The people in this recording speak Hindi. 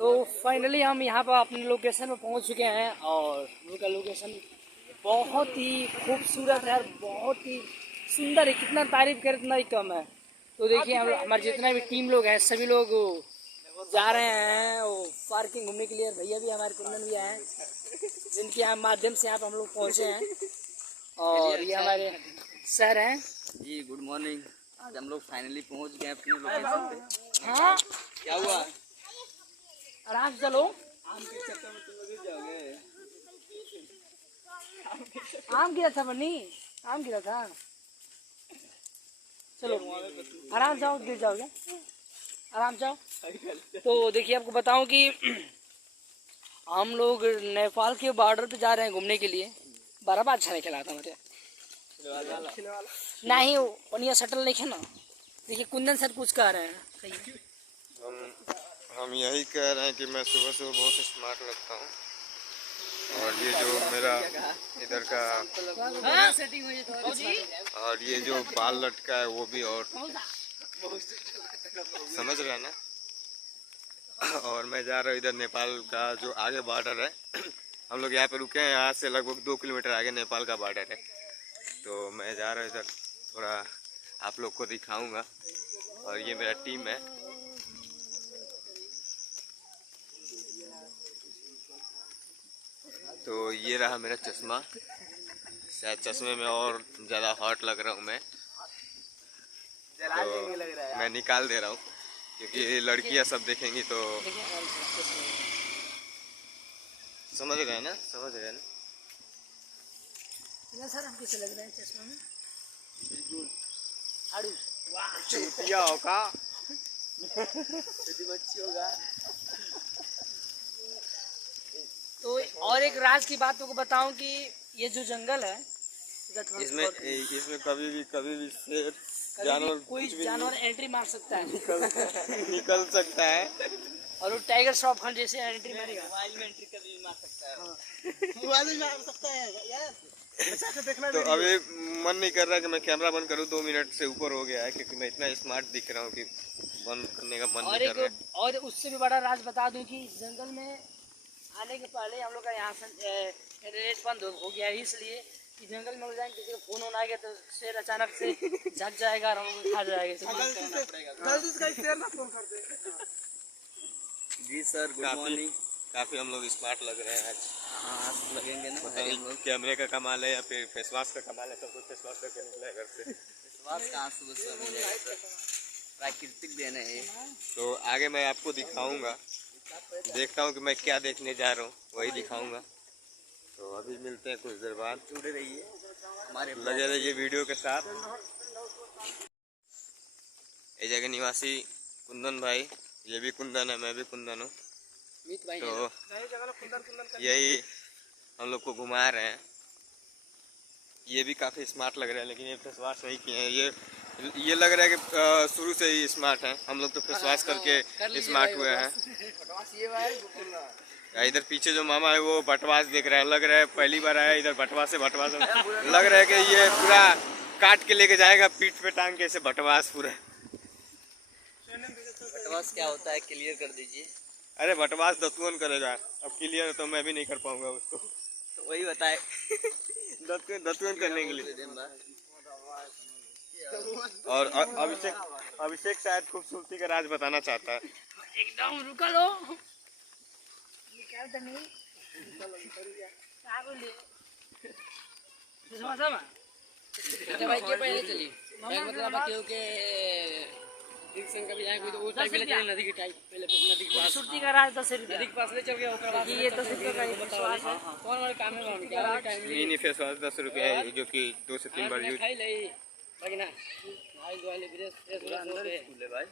तो फाइनली हम यहाँ पर अपने लोकेशन पर पहुँच चुके हैं और उनका लोकेशन बहुत ही खूबसूरत है, बहुत ही सुंदर है। कितना तारीफ करे उतना ही कम है। तो देखिए हम हमारे जितना भी टीम लोग हैं सभी लोग जा रहे हैं वो पार्किंग घूमने के लिए। भैया भी हमारे कुंदन भी आए जिनके यहाँ माध्यम से यहाँ पर हम लोग पहुँचे हैं। और ये हमारे सर हैं जी। Good morning. आज हम लोग फाइनली पहुंच गए अपने लोकेशन पे। हाँ क्या हुआ? आराम से चलो। आम के चक्कर में तुम लोग गिर जाओगे। आम गिरा था बनी, आम गिरा था। चलो आराम से आओ, गिर जाओगे, आराम से आओ। तो देखिए आपको बताऊं कि हम लोग नेपाल के बॉर्डर पे जा रहे हैं घूमने के लिए। बराबर अच्छा नहीं खिलाता मुझे नहीं पनिया सटल नहीं खेना। देखिए कुंदन सर कुछ कह रहे हैं। हम यही कह रहे हैं कि मैं सुबह सुबह बहुत स्मार्ट लगता हूँ और ये जो मेरा इधर का और ये जो बाल लटका है वो भी और समझ रहे हैं ना। और मैं जा रहा हूँ इधर नेपाल का जो आगे बॉर्डर है। हम लोग यहाँ पे रुके हैं, यहाँ से लगभग 2 किलोमीटर आगे नेपाल का बॉर्डर है। तो मैं जा रहा हूँ इधर, थोड़ा आप लोग को दिखाऊंगा। और ये मेरा टीम है। तो ये रहा मेरा चश्मा। शायद चश्मे में और ज़्यादा हॉट लग रहा हूँ मैं, तो मैं निकाल दे रहा हूँ क्योंकि लड़कियाँ सब देखेंगी तो समझ रहे हैं ना, समझ रहे हैं ना। सर हम कैसे लग रहे हैं चश्मा में? चूतिया होगा बच्ची होगा। तो और एक राज की बात को बताऊं कि ये जो जंगल है इसमें कभी भी शेर जानवर कोई जानवर एंट्री मार सकता है, निकल सकता है। और वो टाइगर श्रॉफ खान जैसे एंट्री मारेगा। मोबाइल में एंट्री कभी भी मार सकता है। मोबाइल में मार सकता है यार। बचा के देखना। तो अभी मन नहीं कर रहा कि मैं कैमरा बंद करूं, 2 मिनट से ऊपर हो गया है क्योंकि मैं इतना स्मार्ट दिख रहा हूं कि बंद करने का मन नहीं कर रहा है। और उससे भी बड़ा राज बता दूं कि जंगल में आने के पहले हम लोग का यहाँ इंटरनेट बंद हो गया है, इसलिए कि जंगल में जाएंगे किसी का फोन होना आ गया तो शेर अचानक से झक जाएगा और हम लोग खा जाएगा। गलती से शेर ना फोन कर दे। जी सर, गुड मॉर्निंग। काफी हम लोग स्मार्ट लग रहे हैं आज। हाँ लगेंगे ना। कैमरे का कमाल है या फिर फेस मास्क का कमाल है, सब कुछ फेस मास्क करके निकला है घर से। विश्वास कहाँ सुबह प्राकृतिक देन है। तो आगे मैं आपको दिखाऊंगा, देखता हूँ कि मैं क्या देखने जा रहा हूँ, वही दिखाऊंगा। तो अभी मिलते हैं कुछ देर बाद। जुड़े रहिए हमारे, लगे रहिए वीडियो के साथ। ये जगह निवासी कुंदन भाई, ये भी कुंदन है, मैं भी कुंदन हूँ। तो यही हम लोग को घुमा रहे हैं। ये भी काफ़ी स्मार्ट लग रहा है लेकिन ये फेस वॉश नहीं किए हैं। ये लग रहा है कि शुरू से ही स्मार्ट हैं। हम लोग तो फेस वॉश करके स्मार्ट हुए हैं। इधर पीछे जो मामा है वो बटवास देख रहा है, लग रहा है पहली बार आया इधर। बटवास लग रहा है कि ये पूरा काट के लेके जाएगा पीठ पे टांग के, ऐसे बटवास पूरा। बटवास क्या होता है क्लियर कर दीजिए। अरे बटवास दतुअन करेगा, अब क्लियर तो मैं भी नहीं कर पाऊंगा उसको। तो वही बताए दतुअन करने के लिए। और अभिषेक शायद खूबसूरती का राज बताना चाहता है। एकदम रुका लो, निकाल तो नहीं क्या बोलिए भाई के पहले चलिए मतलब क्योंकि कभी जाएंगे तो वो टाइम पहले चले नदी के टाइम पहले नदी के पास। खूबसूरती का राज 10 रुपया। नदी के पास ले चल गया ऊपर ये 10 रुपये का विश्वास है। कौन वाले काम है क्या टाइम मिनी फेस वॉश 10 रुपया है जो कि 2 से 3 बार यूज। खाई ले बाकी ना भाई भाई